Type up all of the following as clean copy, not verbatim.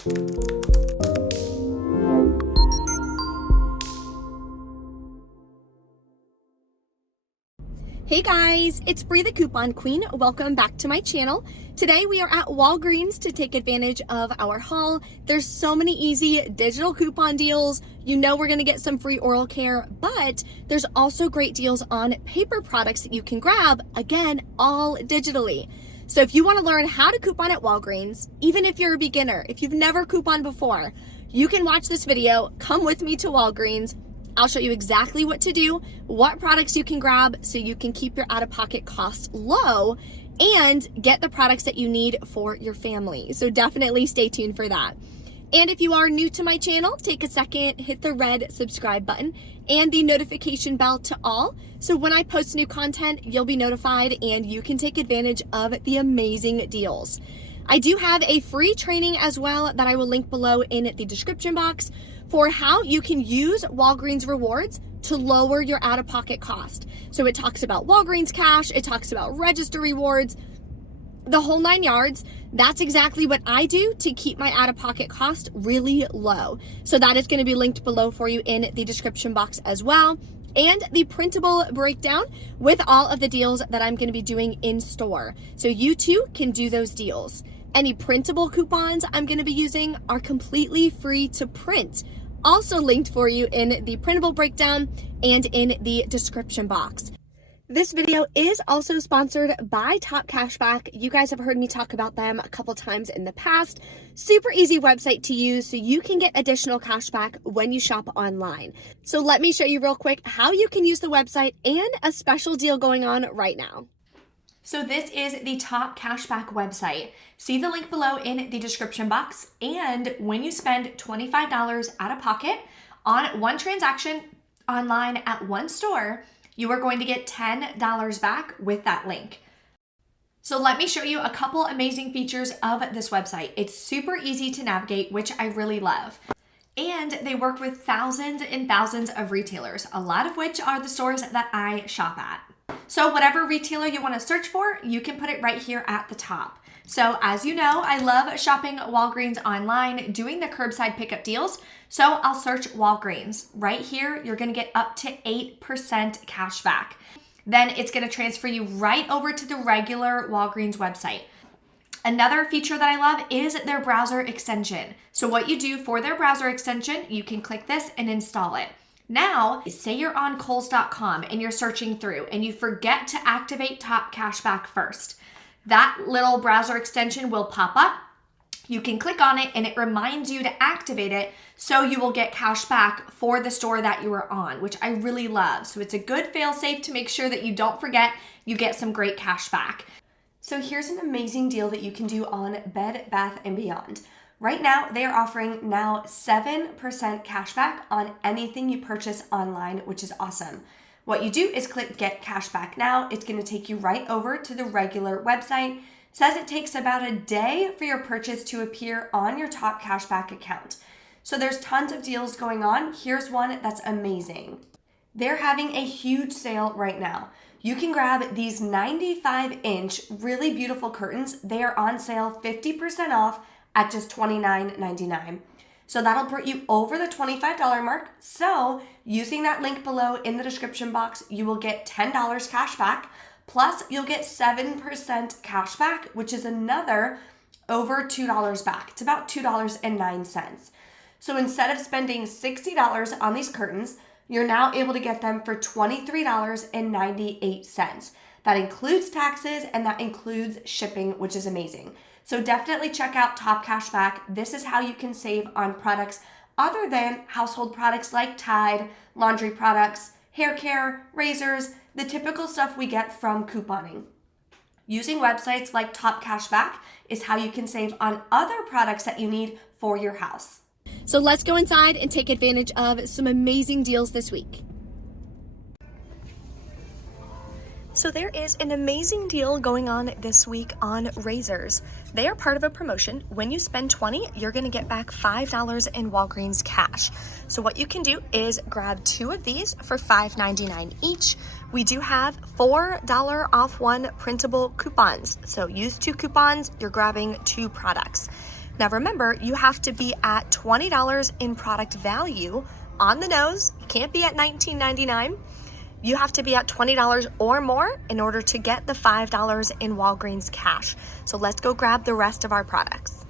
Hey guys, it's Bree the Coupon Queen. Welcome back to my channel. Today we are at Walgreens to take advantage of our haul. There's so many easy digital coupon deals. You know we're gonna get some free oral care, but there's also great deals on paper products that you can grab, again, all digitally. So if you wanna learn how to coupon at Walgreens, even if you're a beginner, if you've never couponed before, you can watch this video, come with me to Walgreens. I'll show you exactly what to do, what products you can grab so you can keep your out-of-pocket costs low and get the products that you need for your family. So definitely stay tuned for that. And if you are new to my channel, take a second, hit the red subscribe button and the notification bell to all. So when I post new content, you'll be notified and you can take advantage of the amazing deals. I do have a free training as well that I will link below in the description box for how you can use Walgreens rewards to lower your out-of-pocket cost. So it talks about Walgreens cash, it talks about register rewards, the whole 9 yards. That's exactly what I do to keep my out-of-pocket cost really low. So that is going to be linked below for you in the description box as well. And the printable breakdown with all of the deals that I'm going to be doing in store. So you too can do those deals. Any printable coupons I'm going to be using are completely free to print. Also linked for you in the printable breakdown and in the description box. This video is also sponsored by TopCashback. You guys have heard me talk about them a couple times in the past. Super easy website to use so you can get additional cashback when you shop online. So let me show you real quick how you can use the website and a special deal going on right now. So this is the TopCashback website. See the link below in the description box. And when you spend $25 out of pocket on one transaction online at one store, you are going to get $10 back with that link. So let me show you a couple amazing features of this website. It's super easy to navigate, which I really love. And they work with thousands and thousands of retailers, a lot of which are the stores that I shop at. So whatever retailer you want to search for, you can put it right here at the top. So as you know, I love shopping Walgreens online, doing the curbside pickup deals. So I'll search Walgreens. Right here, you're going to get up to 8% cash back. Then it's going to transfer you right over to the regular Walgreens website. Another feature that I love is their browser extension. So what you do for their browser extension, you can click this and install it. Now, say you're on Kohl's.com and you're searching through and you forget to activate TopCashback first. That little browser extension will pop up. You can click on it and it reminds you to activate it so you will get cash back for the store that you are on, which I really love. So it's a good fail-safe to make sure that you don't forget you get some great cash back. So here's an amazing deal that you can do on Bed Bath & Beyond. Right now, they are offering now 7% cash back on anything you purchase online, which is awesome. What you do is click Get Cashback Now. It's going to take you right over to the regular website. It says it takes about a day for your purchase to appear on your TopCashback account. So there's tons of deals going on. Here's one that's amazing. They're having a huge sale right now. You can grab these 95-inch really beautiful curtains. They are on sale 50% off at just $29.99. So that'll put you over the $25 mark. So using that link below in the description box, you will get $10 cash back, plus you'll get 7% cash back, which is another over $2 back. It's about $2.09. So instead of spending $60 on these curtains, you're now able to get them for $23.98. That includes taxes and that includes shipping, which is amazing. So definitely check out TopCashback. This is how you can save on products other than household products like Tide, laundry products, hair care, razors, the typical stuff we get from couponing. Using websites like TopCashback is how you can save on other products that you need for your house. So let's go inside and take advantage of some amazing deals this week. So there is an amazing deal going on this week on razors. They are part of a promotion. When you spend $20, you're gonna get back $5 in Walgreens cash. So what you can do is grab 2 of these for $5.99 each. We do have $4 off 1 printable coupons. So use 2 coupons, you're grabbing 2 products. Now remember, you have to be at $20 in product value on the nose. You can't be at $19.99. You have to be at $20 or more in order to get the $5 in Walgreens cash. So let's go grab the rest of our products.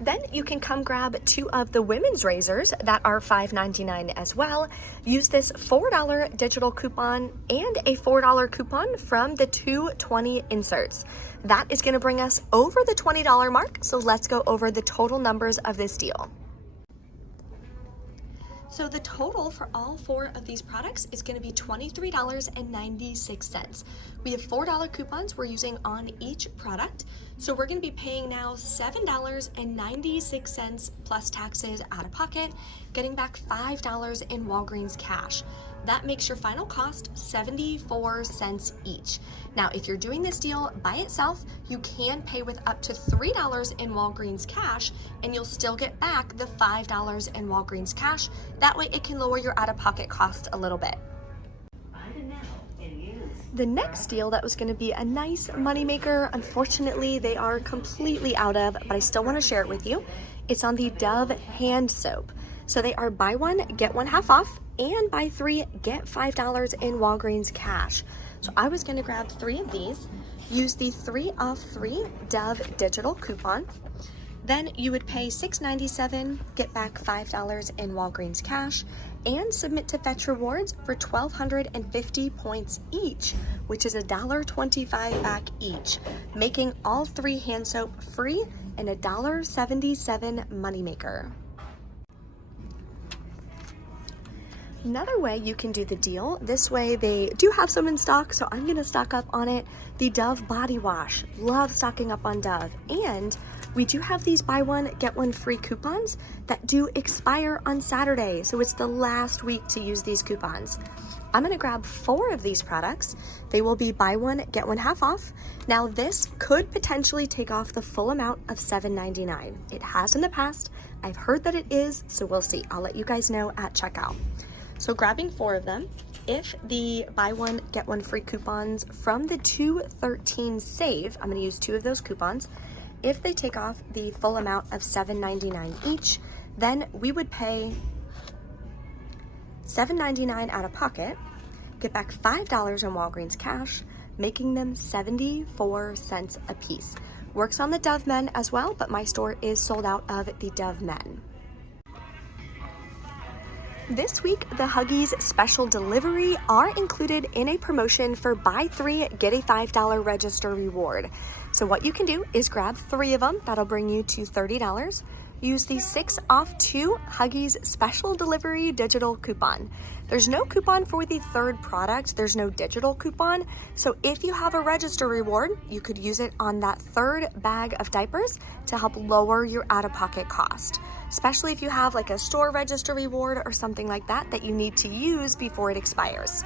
Then you can come grab 2 of the women's razors that are $5.99 as well. Use this $4 digital coupon and a $4 coupon from the 220 inserts. That is going to bring us over the $20 mark. So let's go over the total numbers of this deal. So the total for all 4 of these products is going to be $23.96. We have $4 coupons we're using on each product. So we're going to be paying now $7.96 plus taxes out of pocket, getting back $5 in Walgreens cash. That makes your final cost 74 cents each. Now, if you're doing this deal by itself, you can pay with up to $3 in Walgreens cash, and you'll still get back the $5 in Walgreens cash. That way it can lower your out-of-pocket cost a little bit. The next deal that was going to be a nice moneymaker, unfortunately, they are completely out of, but I still want to share it with you. It's on the Dove hand soap. So they are buy 1, get 1 half off, and buy 3, get $5 in Walgreens cash. So I was going to grab 3 of these, use the 3 off 3 Dove digital coupon. Then you would pay $6.97, get back $5 in Walgreens cash, and submit to Fetch Rewards for 1,250 points each, which is $1.25 back each, making all 3 hand soap free and a $1.77 moneymaker. Another way you can do the deal, this way they do have some in stock, so I'm gonna stock up on it. The Dove body wash, love stocking up on Dove. And we do have these buy 1, get 1 free coupons that do expire on Saturday. So it's the last week to use these coupons. I'm gonna grab 4 of these products. They will be buy 1, get 1 half off. Now this could potentially take off the full amount of $7.99. It has in the past. I've heard that it is, so we'll see. I'll let you guys know at checkout. So grabbing 4 of them, if the buy 1, get 1 free coupons from the 213 save, I'm gonna use 2 of those coupons. If they take off the full amount of $7.99 each, then we would pay $7.99 out of pocket, get back $5 in Walgreens cash, making them 74 cents a piece. Works on the Dove men as well, but my store is sold out of the Dove men. This week, the Huggies special delivery are included in a promotion for buy 3, get a $5 register reward. So what you can do is grab 3 of them. That'll bring you to $30. Use the 6 off 2 Huggies special delivery digital coupon. There's no coupon for the 3rd product. There's no digital coupon. So if you have a register reward, you could use it on that 3rd bag of diapers to help lower your out-of-pocket cost, especially if you have like a store register reward or something like that that you need to use before it expires.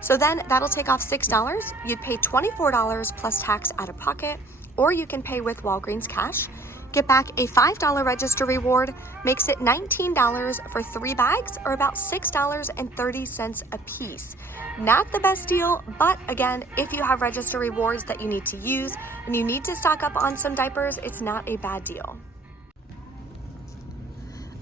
So then that'll take off $6. You'd pay $24 plus tax out of pocket, or you can pay with Walgreens cash. Get back a $5 register reward, makes it $19 for 3 bags, or about $6.30 a piece. Not the best deal, but again, if you have register rewards that you need to use and you need to stock up on some diapers, it's not a bad deal.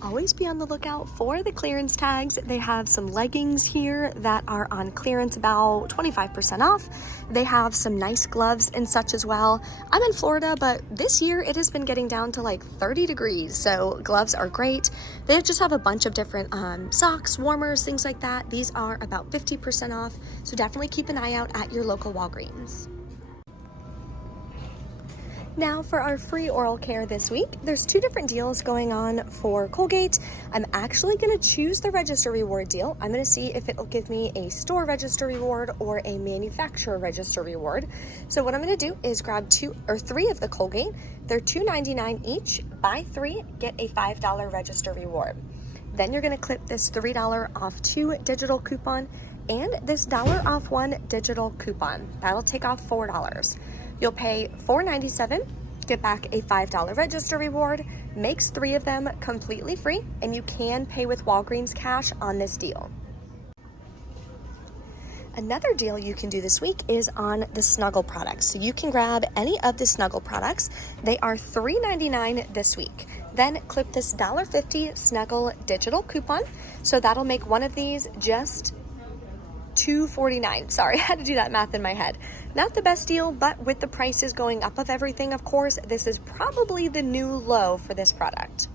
Always be on the lookout for the clearance tags. They have some leggings here that are on clearance, about 25% off. They have some nice gloves and such as well. I'm in Florida, but this year it has been getting down to like 30 degrees, so gloves are great. They just have a bunch of different socks, warmers, things like that. These are about 50% off, so definitely keep an eye out at your local Walgreens. Now for our free oral care this week, there's 2 different deals going on for Colgate. I'm actually going to choose the register reward deal. I'm going to see if it'll give me a store register reward or a manufacturer register reward. So what I'm going to do is grab 2 or 3 of the Colgate. They're $2.99 each. Buy 3, get a $5 register reward. Then you're going to clip this $3 off 2 digital coupon and this $1 off 1 digital coupon. That'll take off $4. You'll pay $4.97, get back a $5 register reward, makes 3 of them completely free, and you can pay with Walgreens cash on this deal. Another deal you can do this week is on the Snuggle products. So you can grab any of the Snuggle products. They are $3.99 this week. Then clip this $1.50 Snuggle digital coupon. So that'll make one of these just $2.49. Sorry, I had to do that math in my head. Not the best deal, but with the prices going up of everything, of course, this is probably the new low for this product.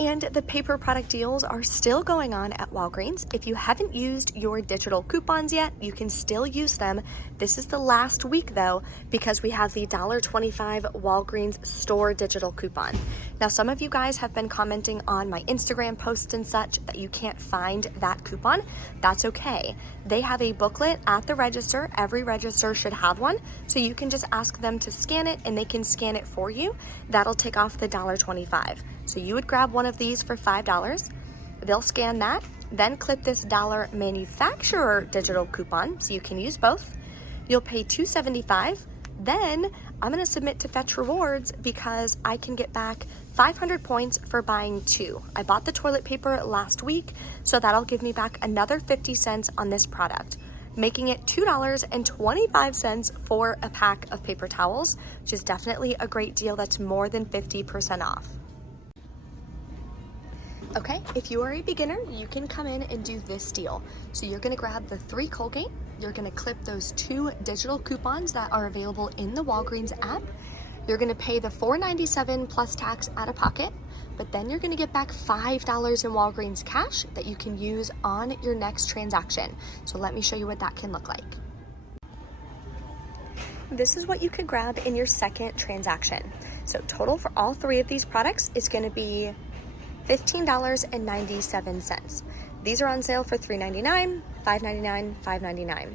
And the paper product deals are still going on at Walgreens. If you haven't used your digital coupons yet, you can still use them. This is the last week though, because we have the $1.25 Walgreens store digital coupon. Now, some of you guys have been commenting on my Instagram posts and such that you can't find that coupon. That's okay. They have a booklet at the register. Every register should have one. So you can just ask them to scan it and they can scan it for you. That'll take off the $1.25. So you would grab one of these for $5. They'll scan that, then clip this dollar manufacturer digital coupon so you can use both. You'll pay $2.75. Then I'm going to submit to Fetch Rewards because I can get back 500 points for buying 2. I bought the toilet paper last week, so that'll give me back another 50 cents on this product, making it $2.25 for a pack of paper towels, which is definitely a great deal. That's more than 50% off. Okay, if you are a beginner, you can come in and do this deal. So you're gonna grab the 3 Colgate, you're gonna clip those 2 digital coupons that are available in the Walgreens app. You're gonna pay the $4.97 plus tax out of pocket, but then you're gonna get back $5 in Walgreens cash that you can use on your next transaction. So let me show you what that can look like. This is what you could grab in your second transaction. So total for all 3 of these products is gonna be $15.97. These are on sale for $3.99, $5.99, $5.99.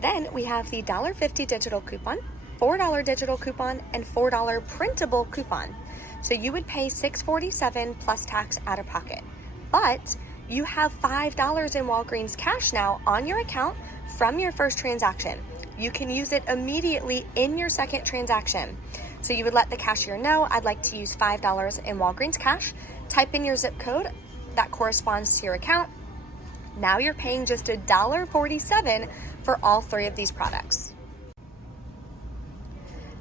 Then we have the $1.50 digital coupon, $4 digital coupon, and $4 printable coupon. So you would pay $6.47 plus tax out of pocket. But you have $5 in Walgreens cash now on your account from your first transaction. You can use it immediately in your second transaction. So you would let the cashier know, I'd like to use $5 in Walgreens cash, type in your zip code that corresponds to your account. Now you're paying just $1.47 for all 3 of these products.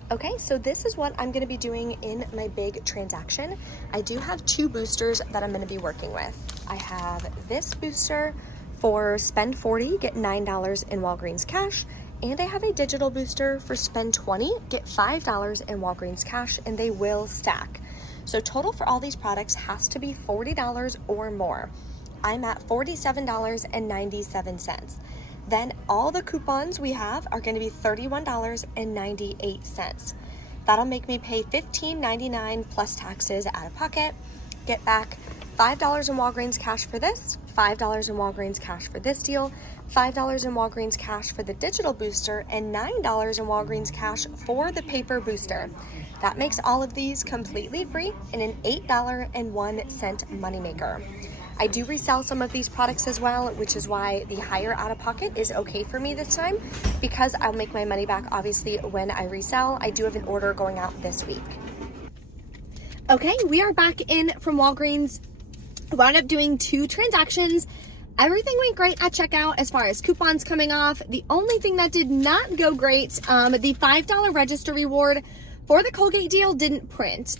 Okay, so this is what I'm gonna be doing in my big transaction. I do have 2 boosters that I'm gonna be working with. I have this booster for spend 40, get $9 in Walgreens cash, and I have a digital booster for spend 20, get $5 in Walgreens cash, and they will stack. So total for all these products has to be $40 or more. I'm at $47.97. Then all the coupons we have are gonna be $31.98. That'll make me pay $15.99 plus taxes out of pocket, get back $5 in Walgreens cash for this, $5 in Walgreens cash for this deal, $5 in Walgreens cash for the digital booster, and $9 in Walgreens cash for the paper booster. That makes all of these completely free and an $8.01 moneymaker. I do resell some of these products as well, which is why the higher out-of-pocket is okay for me this time, because I'll make my money back obviously when I resell. I do have an order going out this week. Okay, we are back in from Walgreens. Wound up doing 2 transactions. Everything went great at checkout as far as coupons coming off. The only thing that did not go great, the $5 register reward for the Colgate deal didn't print.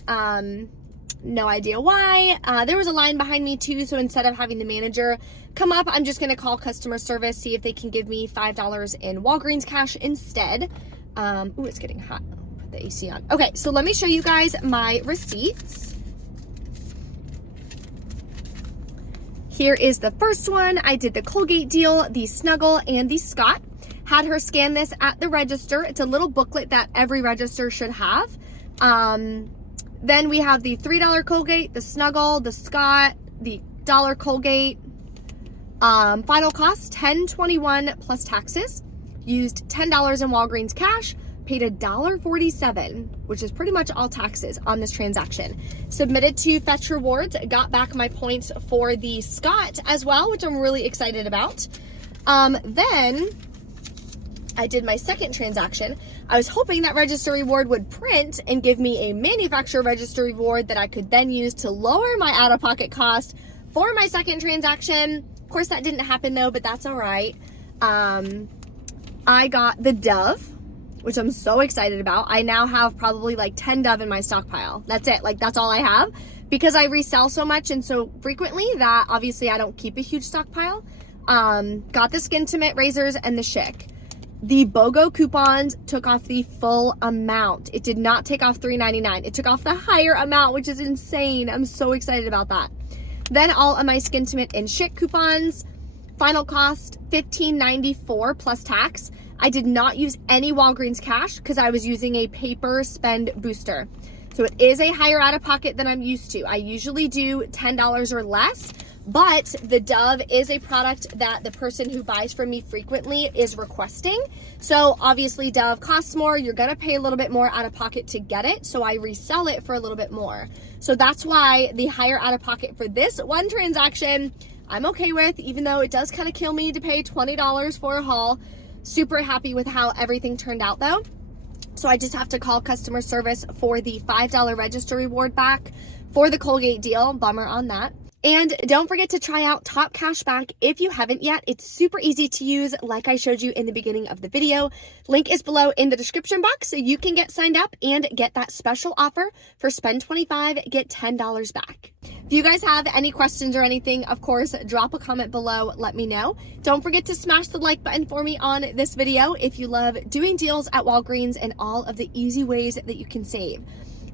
No idea why. There was a line behind me too, so instead of having the manager come up, I'm just gonna call customer service, see if they can give me $5 in Walgreens cash instead. Ooh, it's getting hot. Put the AC on. Okay, so let me show you guys my receipts. Here is the first one. I did the Colgate deal, the Snuggle, and the Scott. Had her scan this at the register. It's a little booklet that every register should have. Then we have the $3 Colgate, the Snuggle, the Scott, the $1 Colgate. Final cost, $10.21 plus taxes. Used $10 in Walgreens cash. Paid $1.47, which is pretty much all taxes on this transaction. Submitted to Fetch Rewards, got back my points for the Scott as well, which I'm really excited about. Then I did my second transaction. I was hoping that register reward would print and give me a manufacturer register reward that I could then use to lower my out-of-pocket cost For my second transaction, of course that didn't happen though, but that's all right. I got the Dove, which I'm so excited about. I now have probably like 10 Dove in my stockpile. That's it. Like, that's all I have because I resell so much and so frequently that obviously I don't keep a huge stockpile. Got the Skin Tint razors and the Schick. The BOGO coupons took off the full amount. It did not take off $3.99. It took off the higher amount, which is insane. I'm so excited about that. Then all of my Skin Tint and Schick coupons. Final cost, $15.94 plus tax. I did not use any Walgreens cash because I was using a paper spend booster. So it is a higher out of pocket than I'm used to. I usually do $10 or less, but the Dove is a product that the person who buys from me frequently is requesting. So obviously Dove costs more. You're gonna pay a little bit more out of pocket to get it. So I resell it for a little bit more. So that's why the higher out of pocket for this one transaction, I'm okay with, even though it does kind of kill me to pay $20 for a haul. Super happy with how everything turned out though. So I just have to call customer service for the $5 register reward back for the Colgate deal. Bummer on that. And don't forget to try out TopCashback if you haven't yet. It's super easy to use like I showed you in the beginning of the video. Link is below in the description box so you can get signed up and get that special offer for spend $25, get $10 back. If you guys have any questions or anything, of course, drop a comment below, let me know. Don't forget to smash the like button for me on this video if you love doing deals at Walgreens and all of the easy ways that you can save.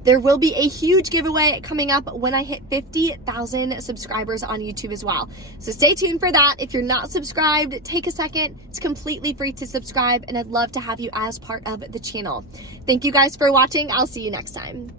There will be a huge giveaway coming up when I hit 50,000 subscribers on YouTube as well. So stay tuned for that. If you're not subscribed, take a second. It's completely free to subscribe, and I'd love to have you as part of the channel. Thank you guys for watching. I'll see you next time.